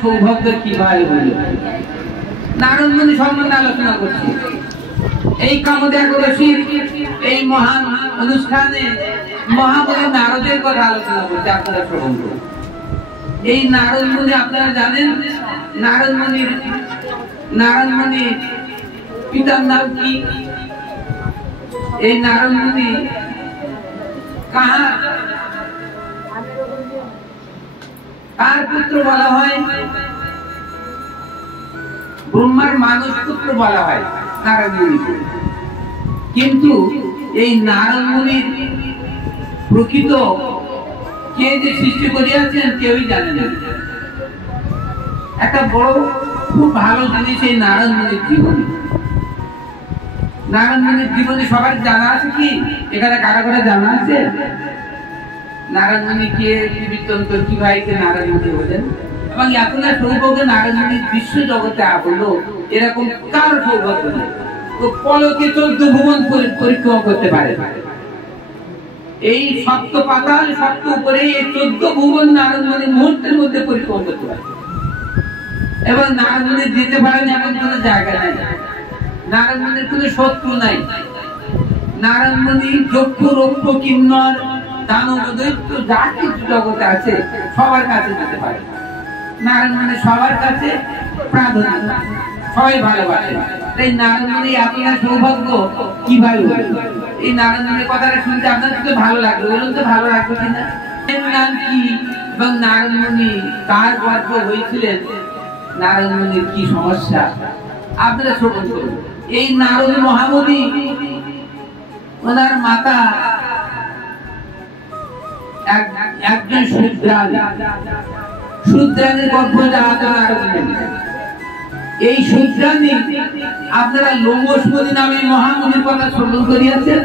সৌভাগ্য কিভাবে হলো নারদ মুনি সম্বন্ধে আলোচনা করছি। এই কামদ একাদশীর এই মহান অনুষ্ঠানে মহামুনি নারদের কথা আলোচনা করছে। আপনারা শ্রবণ করুন। এই নারদ মুনি আপনারা জানেন নারদ মুনির পিতার নাম কি? এই নারদ মুনি কার পুত্র বলা হয়? ব্রহ্মার মানস পুত্র বলা হয় নারদ মুনিকে। কিন্তু এই নারদ মুনির প্রকৃত কে যে সৃষ্টি করিয়াছেন কেউই জানে না। একটা বড় খুব ভালো জিনিস এই নারদ মুনির জীবনী। নারদ মুনির জীবনী সবার জানা আছে কি? এখানে কারা কারা জানা আছে? নারদ মুনি কে, বৃত্তান্ত কিভাবে নারদ মুনি হলেন এবং এত সৌভাগ্য নারদ মুনির বিশ্ব জগতে হলো, এরকম কার সৌভাগ্য নেই? তো পলকে 14 ভুবন পরিক্রমা করতে পারে। এই সপ্ত পাতাল সপ্ত উপরে এই 14 ভুবন নারদ মুনি মুহূর্তের মধ্যে পরিক্রমা করতে পারে এবং নারদ মুনি যেতে পারেন এমন কোনো জায়গা নাই। নারদ মুনির কোনো শত্রু নাই। নারদ মুনি যক্ষ রক্ষ কিন্নর দানব দৈত্য যা কিছু জগতে আছে সবার কাছে যেতে পারে। নারদ মুনি সবার কাছে প্রাধান্য, সবাই ভালোবাসে। তাই নারদ মুনি আপনার সৌভাগ্য কিভাবে হলো? এই নারদ মুনির কথাটা শুনতে আপনার তো ভালো লাগবে, বলুন তো ভালো লাগবে কিনা? নাম কি এবং নারদ মুনি কার গর্ভ হয়েছিলেন, নারদ মুনির কি সমস্যা আপনারা শ্রবণ করুন। এই নারদ মহামুনি ওনার মাতা একজন শূদ্রাণীর গর্ভজাত নারদ মুনি। এই শূদ্রাণী আপনারা লোমশ মুনি নামে মহামুনির কথা শ্রবণ করিয়াছেন।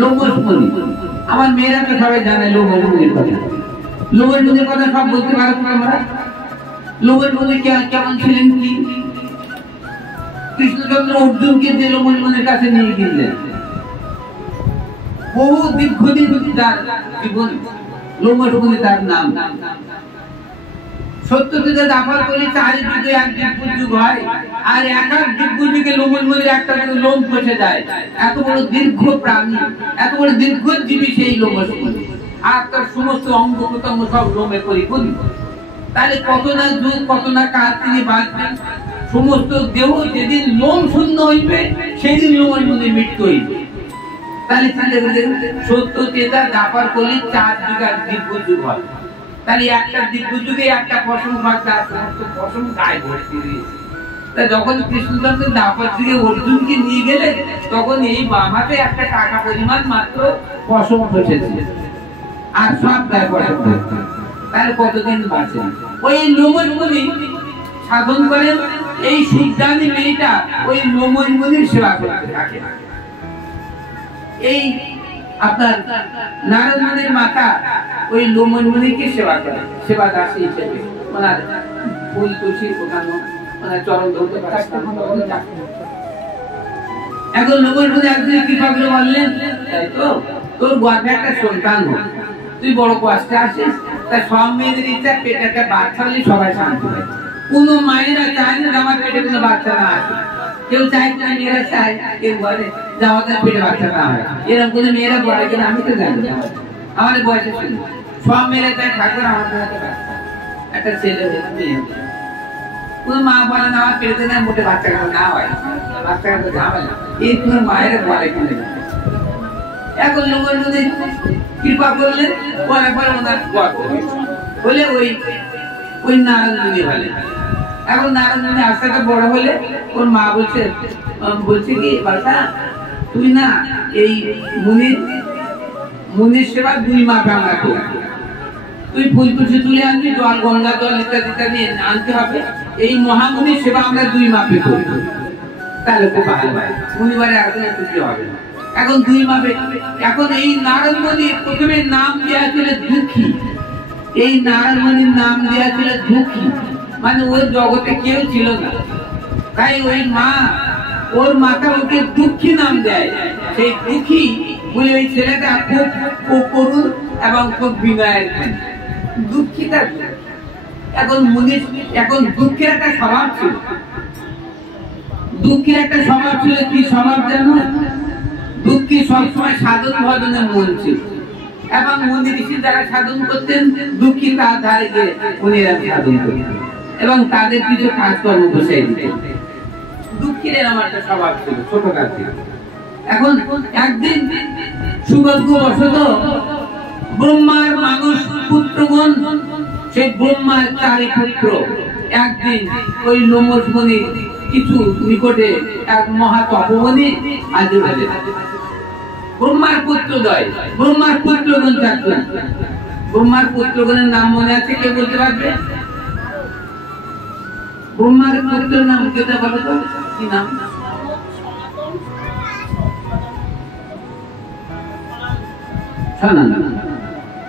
লোমশ মুনি আমার মেয়েরা তো সবাই জানে লোমশ মুনির কথা। লোমশ মুনির কথা সব বলতে পারো তোমরা? লোমশ মুনি কেমন ছিলেন কি? কৃষ্ণচন্দ্র অর্জুনকে যে লোমশ মুনির কাছে নিয়ে গেলেন, বহু দীর্ঘদিন তার জীবন লোমশ মুনি তার নাম। সত্যযুগে দাফার করে চারিদিকে এক দিগ্যযুগ হয় আর এক এক দিগ্যযুগে লোমশ মুনির একটা করে লোম খসে যায়। এত বড় দীর্ঘ প্রাণী, এত বড় দীর্ঘজীবী সেই লোমশ মুনি, আর তার সমস্ত অঙ্গ প্রত্যঙ্গ সব লোমে পরিপূর্ণ। তাহলে কত না যুগ কত না কাল তিনি বাঁচবেন। সমস্ত দেহ যেদিন লোম শূন্য হইবে সেদিন লোমশ মুনির মৃত্যু হইবে। তাহলে সত্য চেতা দাফার করে 4 যুগ আর দীর্ঘযুগ হয়। তাহলে একটা দীর্ঘযুগে একটা পশম ভাগ সমস্ত পশম গায়ে ভর্তি দিয়েছে। তাই যখন কৃষ্ণচন্দ্র দাফার থেকে অর্জুনকে নিয়ে গেলে তখন এই বামাতে একটা টাকা পরিমাণ মাত্র পশম খসেছে আর সব গায়ে পশম ভর্তি। তাহলে কতদিন বাঁচে? ওই লোমশ মুনি সাধন করেন। এই শূদ্রাণী মেয়েটা ওই লোমশ মুনির সেবা করতে থাকে। এই আপনার নারদ মুনির মাতা ওই লোমশ মুনিকে সেবা করে, সেবা দাসী হিসেবে ওনার ফুল তুলসী ওঠানো, ওনার চরণ ধরতে পারে। এখন লোমশ মুনি একদিন কৃপা করে বললেন, তাই তো তোর গর্ভে একটা সন্তান হোক, তুই বড় কষ্টে আসিস, তাই সব মেয়েদের ইচ্ছা পেটে একটা বাচ্চা হলে সবাই শান্তি পায়। কোন মায়েরা চায় না আমার পেটে কোনো বাচ্চা না আসে। কেউ চায় না, মেয়েরা চায় কেউ বলে যে আমাদের পেটে বাচ্চা না হয়। এরকম কোনো মেয়েরা বলে কিনা আমি তো জানি না। আমাদের বয়সে শুনি সব মেয়েরা চায় ঠাকুর আমাদের একটা ছেলে মেয়ে। কোন মা বলে না আমার পেটে না মোটে বাচ্চা না হয়, বাচ্চা ঝামেলা। এই কোনো মায়েরা বলে কিনা। এখন লোকের মধ্যে কৃপা করলেন, পরে পরে ওনার গর্ব বলে ওই নারদ মুনি বলে। এখন নারদ মুনি আস্তে আস্তে বড় হলে ওর মা বলছে কি বাচ্চা তুই না এই মুনির সেবা 2 মাপে আমরা করি। তুই ফুল তুলসী তুলে আনবি, জল গঙ্গা জল ইত্যাদি ইত্যাদি আনতে হবে। এই মহামুনির সেবা আমরা 2 মাপে করি। তাহলে খুব ভালো হয়, মুনিবারে আর কোনো খুশি হবে না। এখন 2 মাপে। এখন এই নারদ মুনি প্রথমে নাম দেওয়া ছিল দুঃখী। এই নারদ মুনির নাম দেওয়া ছিল দুঃখী, মানে ওই জগতে কেউ ছিল না। তাই ওই মা ওর মাতা ওকে দুঃখী নাম দেয়। সেই দুঃখী বলে ওই ছেলেটা খুব করুণ এবং খুব বিনয়ের। দুঃখীটা এখন দুঃখের একটা স্বভাব ছিল, দুঃখের একটা স্বভাব ছিল। কি স্বভাব জানো? দুঃখী সবসময় সাধন ভজনে মন ছিল, এবং মুনি ঋষি যারা সাধন করতেন, দুঃখী তার ধারে গিয়ে উনিরা সাধন করতেন এবং তাদের কিছু কাজকর্ম বসে দিতেন। দুঃখীর এরকম একটা স্বভাব ছিল ছোটকাল থেকে। এখন একদিন সৌভাগ্যবশত ব্রহ্মার মানুষ পুত্রগণ, সেই ব্রহ্মার 4 পুত্র একদিন ওই লোমশ মুনির কিছু নিকটে এক মহা তপবনে হাজির হলেন। ব্রহ্মার পুত্রদ্বয়, ব্রহ্মার পুত্রগণ 4 জন। ব্রহ্মার পুত্রগণের নাম মনে আছে? কেউ বলতে পারবে? ব্রহ্মার পুত্রের নাম কেটা বলো তো, কি নাম? সনক।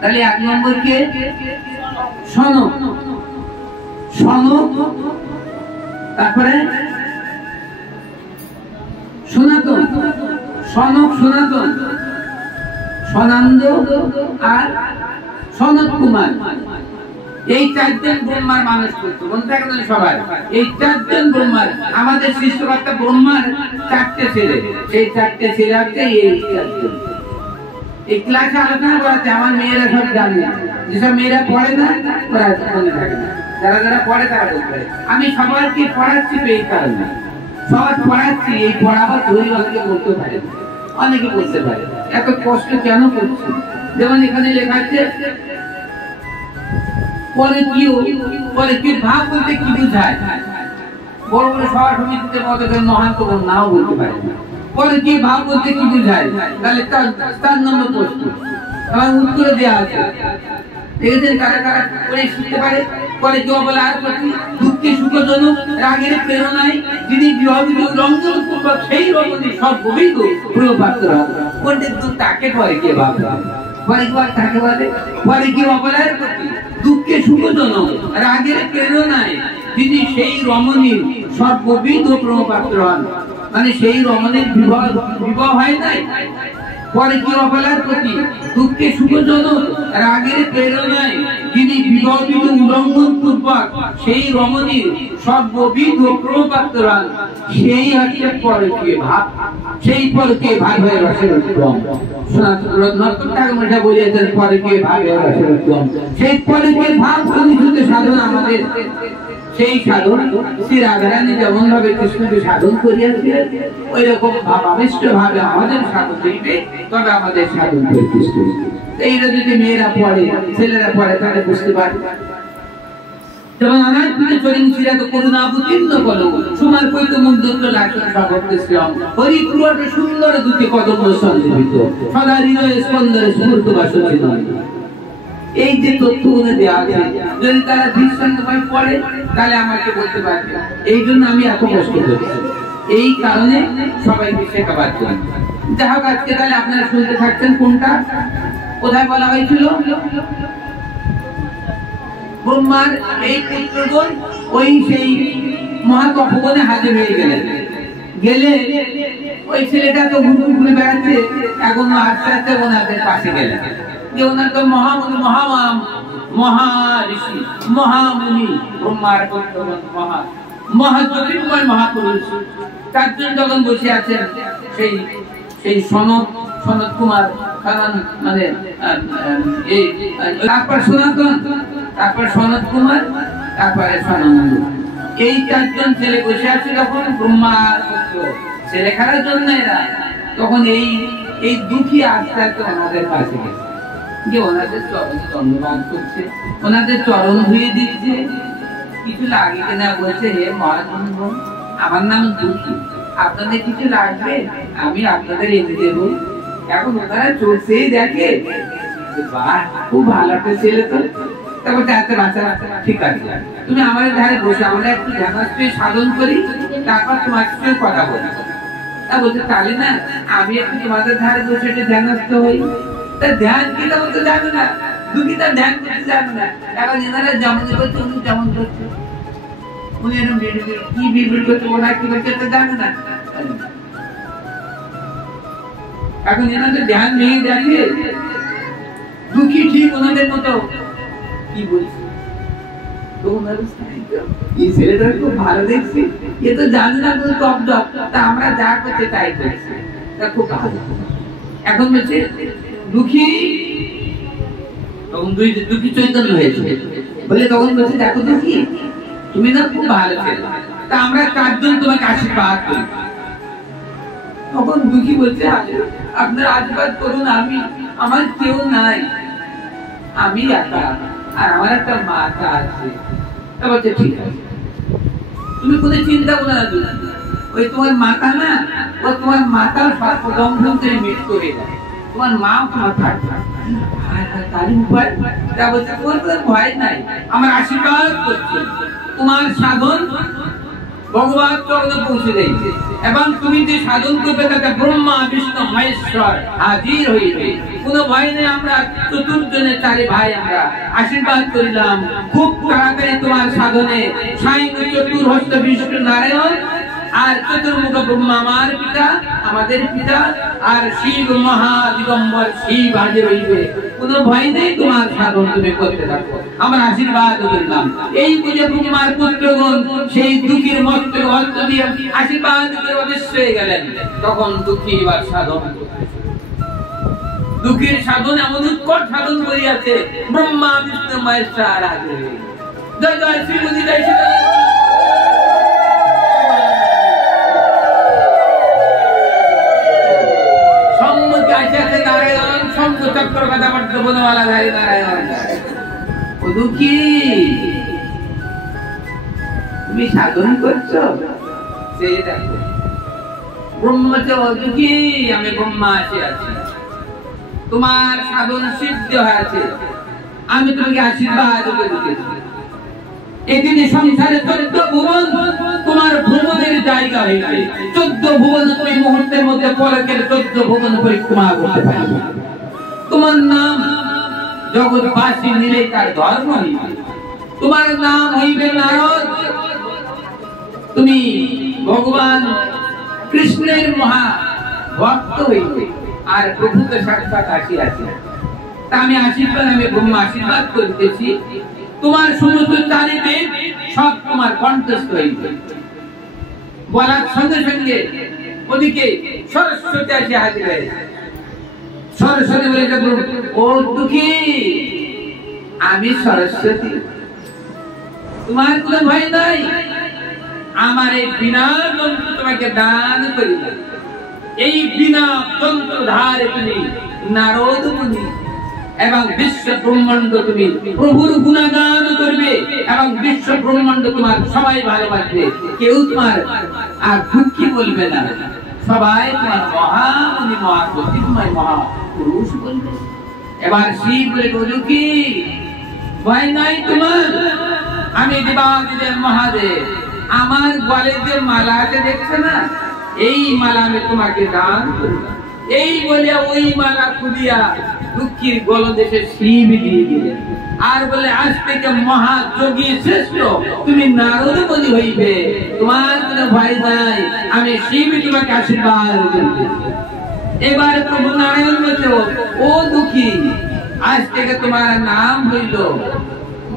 তাহলে 1 নম্বর কে? সনক। সনক, তারপরে সনাতন। সনক, সনাতন, সনন্দ আর সনত কুমার। এই 4 জন ব্রহ্মার মানুষ করতো। মনে থাকে না সবাই? এই 4 জন ব্রহ্মার, আমাদের সৃষ্টিকর্তা ব্রহ্মার 4টে ছেলে, সেই 4টে ছেলে হচ্ছে এই 4 জন। এই ক্লাসে আলোচনা করাতে আমার মেয়েরা সব জানে, যেসব মেয়েরা পড়ে না ওরা মনে থাকে না, যারা যারা পড়ে তারা বলতে পারে। আমি সবাইকে পড়াচ্ছি এই কারণে, সবাই পড়াচ্ছি, এই পড়াবার ধরে অনেকে বলতে পারে, অনেকে বলতে পারে এত কষ্ট কেন করছি। যেমন এখানে লেখা আছে পরে কি ভাব বলতে কি বুঝায়। বড় বড় সভা সমিতিতে মতো মহান্ত নাও বলতে পারে না। পরে কি ভাব বলতে কি বুঝায়, তাহলে 4 নম্বর প্রশ্ন আমার উত্তর দেওয়া আছে। দেখেছেন কারা কারা করে শিখতে পারে? পরে কেউ বলে আর প্রতি দুঃখে সুখজনক রাগের প্রেরণায় যিনি বিভাবিত রঞ্জন পূর্বক সেই রমণী সব গভীর প্রিয়পাত্র পণ্ডিত দুঃখ তাকে পরে কে ভাববে? পরে কি তাকে বলে? পরে কি অবলার প্রতি দুঃখে সুখজনক রাগের প্রেরণায় যিনি সেই রমণীর সর্ববিধ প্রিয়পাত্র হন, মানে সেই রমণীর বিবাহ হয় নাই। পরে কি অবলার প্রতি দুঃখে সুখজনক রাগের প্রেরণায় যিনি বিবাহিত উল্লঙ্ঘন পূর্বক সেই রমণীর সর্ববিধ প্রিয়পাত্র হন, সেই হচ্ছে পরকীয় ভাব। সেই পরকীয় ভাব হয়ে রসের উদ্গম। নর্তক ঠাকুর বলিয়েছেন পরকীয় ভাব হয়ে রসের উদ্গম। সেই পরকীয় ভাব পরিশুদ্ধ সাধন আমাদের, সেই সাধন শ্রী রাধারানী যেমন ভাবে কৃষ্ণকে সাধন করিয়াছিলেন, ওই রকম ভাবাবিষ্ট ভাবে আমাদের সাধন দিবে, তবে আমাদের সাধন করে কৃষ্ণ। এইটা যদি মেয়েরা পড়ে, ছেলেরা পড়ে, তাহলে বুঝতে পারবে। যেমন অনাথ চরিং চিরাত করুণাবতীর্ণ কলম সুমার কৈত মুদ্র লাক্ষণ সভক্তি শ্রম হরিপুরট সুন্দর দুটি কদম সঞ্জীবিত সদা হৃদয় স্পন্দরে সুমূর্ত বাসনা। এই যে তথ্যগুলো দেওয়া আছে, যদি তারা দৃষ্টান্তভাবে পড়ে তাহলে আমাকে বলতে পারবে। এই জন্য আমি এত কষ্ট করছি, এই কারণে সবাইকে শেখাবার জন্য। যা হোক, আজকে তাহলে আপনারা শুনতে থাকছেন কোনটা কোথায় বলা হয়েছিল? ব্রহ্মার এই পুত্রগণ ওই সেই মহাতপবনে হাজির হয়ে গেলেন। গেলে ওই ছেলেটা তো ঘুরে বেড়াচ্ছে, এখন আস্তে আস্তে ওনাদের পাশে গেলেন। যে ওনার তো মহামুনি, মহা ঋষি, মহামুনি, ব্রহ্মার পুত্রগণ মহাজ্যোতির্ময় মহাপুরুষ 4 জন যখন বসে আছেন, সেই সনত কুমার, কারণ মানে তারপর সনাতন, তারপর সনত কুমার, তারপরে সনানন্দ, এই 4 জন ছেলে বসে আছে। যখন ব্রহ্মার পুত্র ছেলে খেলার জন্য এরা, তখন এই দুঃখী আস্তে আস্তে ওনাদের কাছে গেছে, যে ওনাদের চরণ ধন্যবাদ করছে, ওনাদের চরণ ধুয়ে দিচ্ছে, কিছু লাগে কিনা বলছে, হে মহাজন্ম, আমার নাম দুঃখী, আপনাদের কিছু লাগবে, আমি আপনাদের এনে দেব। এখন ওনারা চলছেই দেখে, বাহ খুব ভালো একটা ছেলে তো। তারপর ঠিক আছে, তুমি আমাদের ধারে বসে, আমরা একটু ধ্যানাশ্রয় সাধন করি, তারপর তোমার সাথে কথা বলি। তা বলছে, তাহলে না আমি একটু তোমাদের ধারে বসে একটু ধ্যানস্থ হই। তা ধ্যান কি তা বলতে জানো না, দুঃখী তার ধ্যান করতে জানো না। এখন এনারা যেমন করছে উনি তেমন করছে, উনি এরকম কি বিড়বিড় করছে, ওনার কি করছে জানে না। এখন এনাদের ধ্যান নেই, দেখে দুঃখী ঠিক ওনাদের মতো কি বলছে, এই ছেলেটা খুব ভালো দেখছি, এ তো জানে না তো টপ টপ, তা আমরা যা করতে তাই করছি, তা খুব ভালো। এখন বলছে দুঃখী, তখন দুঃখী চৈতন্য হয়েছে বলে, তখন বলছে দেখো দুঃখী তুমি না খুব ভালো ছেলে, তা আমরা 4 জন তোমাকে আশীর্বাদ করি। তখন দুঃখী বলছে আপনার আশীর্বাদ করুন, আমার কেউ নাই, আমি একা, আর আমার একটা মাতা আছে। তা বলছে ঠিক আছে, তুমি কোনো চিন্তা করো না, ওই তোমার মাতা না, ও তোমার মাতার দমদম করে মৃত্যু হয়ে যায়, তোমার মা তোমার থাকবে। তোমার কোনো ভয় নাই, আমার আশীর্বাদ করছে, তোমার সাধন ভগবান চরণে পৌঁছে দিয়েছে, এবং তুমি যে সাধন করবে তাতে ব্রহ্মা বিষ্ণু মহেশ্বর হাজির হইবে, কোনো ভয় নেই। আমরা 4 জনের 4 ভাই আমরা আশীর্বাদ করিলাম, খুব তাড়াতাড়ি তোমার সাধনে স্বয়ং চতুর্হস্ত বিষ্ণু নারায়ণ আর চতুর্মুখ ব্রহ্মা আমার পিতা, আমাদের পিতা, আর শিব মহা দিগম্বর শিব হাজির হইবে, কোনো ভয় নেই, তোমার সাধন তুমি করতে থাকো, আমার আশীর্বাদ করলাম। এই বুঝে ব্রহ্মার পুত্রগণ সেই দুঃখীর মস্তকে হস্ত দিয়ে আশীর্বাদ করে অদৃশ্য হয়ে গেলেন। তখন দুঃখী এবার সাধন, দুঃখীর সাধন এমন উৎকট সাধন করিয়াছে, ব্রহ্মা বিষ্ণু মহেশ্বর হাজির। জয় জয় শ্রীমতী জয় শ্রী নারায়ণ, শঙ্খ চক্র কথা বলতে বনমালা ধারী নারায়ণ। ও দুঃখী তুমি সাধন করছো, সে দেখো ব্রহ্মা, ও দুঃখী আমি ব্রহ্মা আসে আছি, তোমার সাধন সিদ্ধ হয়েছে, আমি তোমাকে আশীর্বাদ করে দিতেছি। এদিনে সংসারে 14 ভুবন তোমার ভ্রমণের জায়গা হইবে, 14 ভুবন তুমি মুহূর্তের মধ্যে পলকের 14 ভুবন পরিক্রমা করতে পারবে। তোমার নাম জগৎবাসী নিলে তার ধর্ম হইবে, তোমার নাম হইবে নারদ, তুমি ভগবান কৃষ্ণের মহা ভক্ত হইবে, আর প্রভুকে সাক্ষাৎ আসিয়াছে। তা আমি আশীর্বাদ, আমি ব্রহ্মা আশীর্বাদ করিতেছি, তোমার সমস্ত চারিতে সব তোমার কণ্ঠস্থ হইবে। বলার সঙ্গে সঙ্গে ওদিকে সরস্বতী এসে হাজির হয়েছে। সরস্বতী বলে, ও দুঃখী আমি সরস্বতী, তোমার কোনো ভয় নাই, আমার এই বিনা যন্ত্র তোমাকে দান করিব। এই বিনা যন্ত্র ধারে তুমি নারদ মুনি এবং বিশ্ব ব্রহ্মাণ্ড তুমি প্রভুর গুণগান করবে, এবং বিশ্ব ব্রহ্মাণ্ড তোমার সবাই ভালোবাসবে, কেউ তোমার আর দুঃখী বলবে না, সবাই তোমার মহামুনি মহাপ্রতিময় মহাপুরুষ বলবে। এবার শিব বলে, দুঃখী ভয় নাই তোমার, আমি দেবাদিদেব মহাদেব, আমার গলে যে মালা আছে দেখছে না, এই মালা আমি তোমাকে দান করব। এই বলে ওই মালা খুলিয়া দুঃখীর গলদেশে শিব দিয়ে দিলেন, আর বলে আজ থেকে মহাযোগী শ্রেষ্ঠ তুমি নারদ মুনি হইবে, তোমার কোনো ভয় নাই, আমি শিব তোমাকে আশীর্বাদ করতেছি। এবার প্রভু নারায়ণ বলছে, ও দুঃখী আজ থেকে তোমার নাম হইল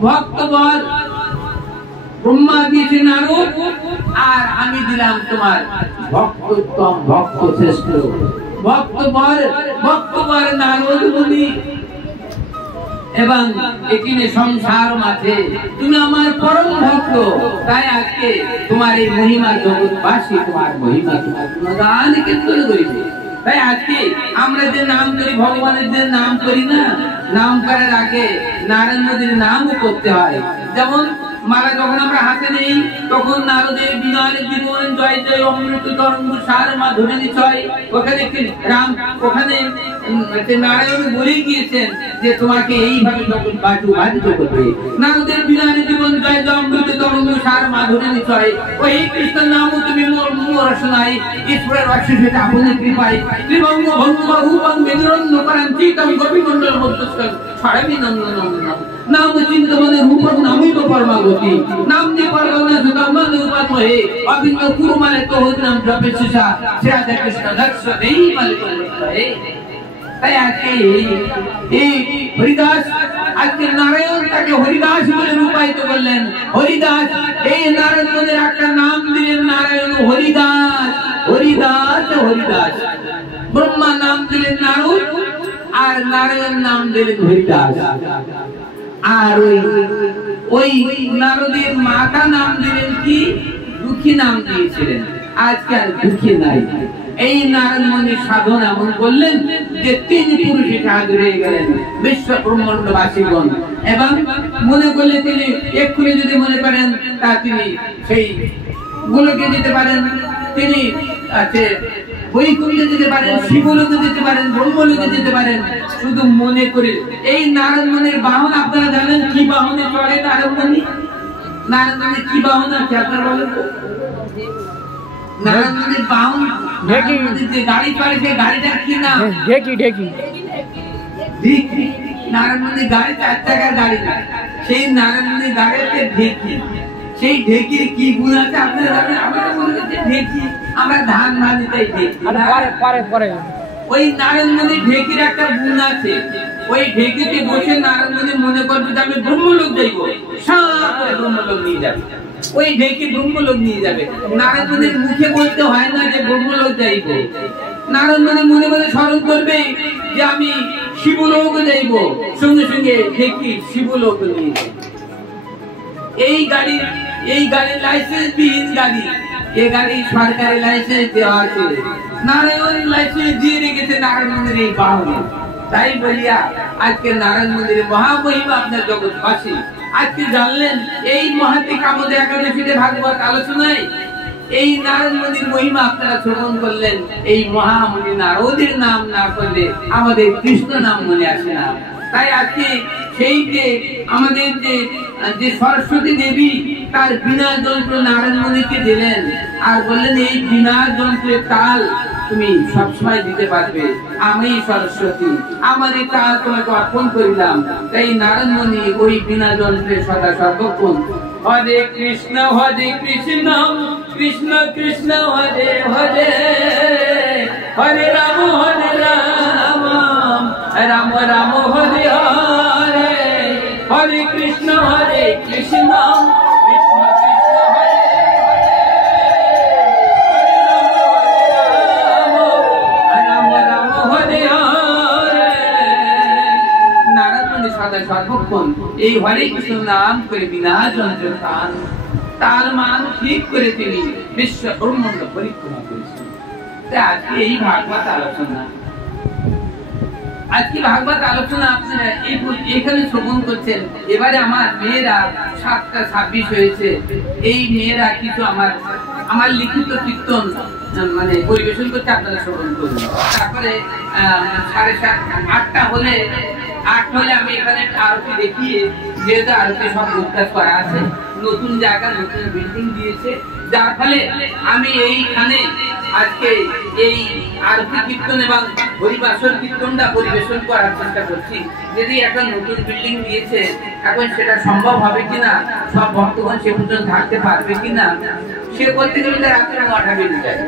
ভক্তবর। ব্রহ্মা দিয়েছে নারদ, আর আমি দিলাম তোমার ভক্তোত্তম ভক্ত শ্রেষ্ঠ ভক্তবর নারদ মুনি। এবং এখানে সংসার মাঝে তুমি আমার পরম ভক্ত, তাই আজকে তোমার এই মহিমা জগৎবাসী তোমার মহিমা তোমার গুণগান কীর্তন করিবে। তাই আজকে আমরা যে নাম করি, ভগবানের যে নাম করি না, নাম করার আগে নারায়ণ নদীর নামও করতে হয়। যেমন মালা যখন আমরা হাতে নেই, তখন নারদের বিনার জীবন জয় জয় অমৃত তরঙ্গ সার মাধুরী নিচয়, ওখানে রাম ওখানে নারায়ণ বলে গিয়েছেন যে তোমাকে এইভাবে যখন বাজিত করবে। নারদের বিনার জীবন জয় জয় অমৃত তরঙ্গ সার মাধুরী নিচয়, ওই কৃষ্ণের নামও তুমি মোর শোনাই, ঈশ্বরের অশেষ আপনের কৃপায় ত্রিভঙ্গ ভঙ্গ রূপং বেদরণ্য করেন চিতম গোপীমণ্ডল মধ্যস্থল সারাবিনন্দন নাম চিন্তমনে রূপং নামিব পরমাগতি নাম নি পরমাগতি সুতমন উপাত হে অভিন্ন কুরমালে তো হইনাম জপে শিশা শ্রীরাধা কৃষ্ণ দক্ষ দেই মালিক হে। তাই আজকে এই হরিদাস আজকে নারায়ণ তাকে হরিদাস বলে রূপায়িত করলেন। হরিদাস এই নারায়ণের একটা নাম দিলেন নারায়ণ হরিদাস। হরিদাস হরিদাস ব্রহ্মা নাম দিলেন নারদ আর নারায়ণ নাম দিলেন হরিদাস। আর ওই নারদের মাতা নাম দিলেন কি দুঃখী নাম দিয়েছিলেন। আজকে আর দুঃখী নাই। এই নারায়ণ সাধন এমন করলেন যে 3 পুরুষে সাহায্য হয়ে গেলেন বিশ্ব ব্রহ্মাণ্ডবাসীগণ। এবং মনে করলে তিনি এক্ষুনি যদি মনে করেন তা তিনি সেই গোলকে যেতে পারেন, তিনি আছে বৈকুণ্ঠে যেতে পারেন, শিবলোকে যেতে পারেন, ব্রহ্মলোকে যেতে পারেন। শুধু মনে করে এই নারায়ণের বাহন আপনারা জানেন কি বাহনে চড়ে নারায়ণ? নারায়ণের কি বাহন আছে আপনারা বলেন? নারায়ণের বাহন যে গাড়ি চড়ে সেই গাড়িটার কি নাম? ঢেকি। ঢেকি নারায়ণের গাড়ি 4 চাকার গাড়ি না, সেই নারায়ণের গাড়িতে ঢেকি। সেই ঢেকির কি গুণ আছে আপনারা জানেন? আমরা মনে করছি ঢেকি, আমরা ধান ভাজিতে ঢেকি। ওই নারায়ণের ঢেকির একটা গুণ আছে। ওই ঢেকিতে বসে নারায়ণ মনে করবে যে আমি ব্রহ্মলোক যাইব, সারা ব্রহ্মলোক নিয়ে যাবে। ওই ঢেকি ব্রহ্মলোক নিয়ে যাবে। নারায়ণের মুখে বলতে হয় না যে ব্রহ্মলোক যাইব, নারায়ণ মনে মনে স্মরণ করবে যে আমি শিবলোক যাইব, সঙ্গে সঙ্গে ঢেকি শিবলোক নিয়ে যাবে। এই গাড়ির লাইসেন্স বিহীন গাড়ি। এই গাড়ি সরকারি লাইসেন্স দেওয়া আছে, নারায়ণ লাইসেন্স দিয়ে রেখেছে নারায়ণের এই বাহনে। তাই বলিয়া আজকে নারায়ণ মন্দিরে মহামহিমা আপনার জগৎবাসী আজকে জানলেন। এই মহাতি কামদে একাদশীতে ভাগবত আলোচনায় এই নারায়ণ মন্দির মহিমা আপনারা শ্রবণ করলেন। এই মহামুনি নারদের নাম না করলে আমাদের কৃষ্ণ নাম মনে আসে না। তাই আজকে সেই যে আমাদের যে সরস্বতী দেবী তার বিনা যন্ত্র নারায়ণ মন্দিরকে দিলেন আর বললেন এই বিনা যন্ত্রের তাল তুমি সবসময় দিতে পারবে, আমি সরস্বতী, আমার এই তাল তোমাকে অর্পণ করিলাম। তাই নারায়ণ মণি ওই বিনা যন্ত্রে সদা সর্বক্ষণ হরে কৃষ্ণ কৃষ্ণ কৃষ্ণ হরে হরে, হরে রাম রাম রাম হরে হরে, হরে কৃষ্ণ কৃষ্ণ সর্বক্ষণ এই হরে কৃষ্ণ নাম করে বিনা যন্ত্র তাল মান ঠিক করে তিনি বিশ্ব ব্রহ্মাণ্ড পরিক্রমা করেছেন। আজকে এই ভাগবত আলোচনা, আপনারা এখানে শ্রবণ করছেন। এবারে আমার মেয়েরা 7টা 26 হয়েছে। এই মেয়েরা কিছু আমার লিখিত কীর্তন মানে পরিবেশন করতে আপনারা শ্রবণ করুন। তারপরে 7:30 8টা হলে আমি এখানে আরতি দেখিয়ে, যেহেতু আরতি সব উদ্ধার করা আছে, নতুন জায়গা নতুন বিল্ডিং দিয়েছে, যার ফলে আমি এইখানে আজকে এই আরতি কীর্তন এবং হরিবাসর কীর্তনটা পরিবেশন করার চেষ্টা করছি। যদি একটা নতুন বিল্ডিং দিয়েছে, এখন সেটা সম্ভব হবে কিনা, সব ভক্তগণ সে পর্যন্ত থাকতে পারবে কিনা, সে করতে গেলে রাত্রে 9টা বেজে যায়।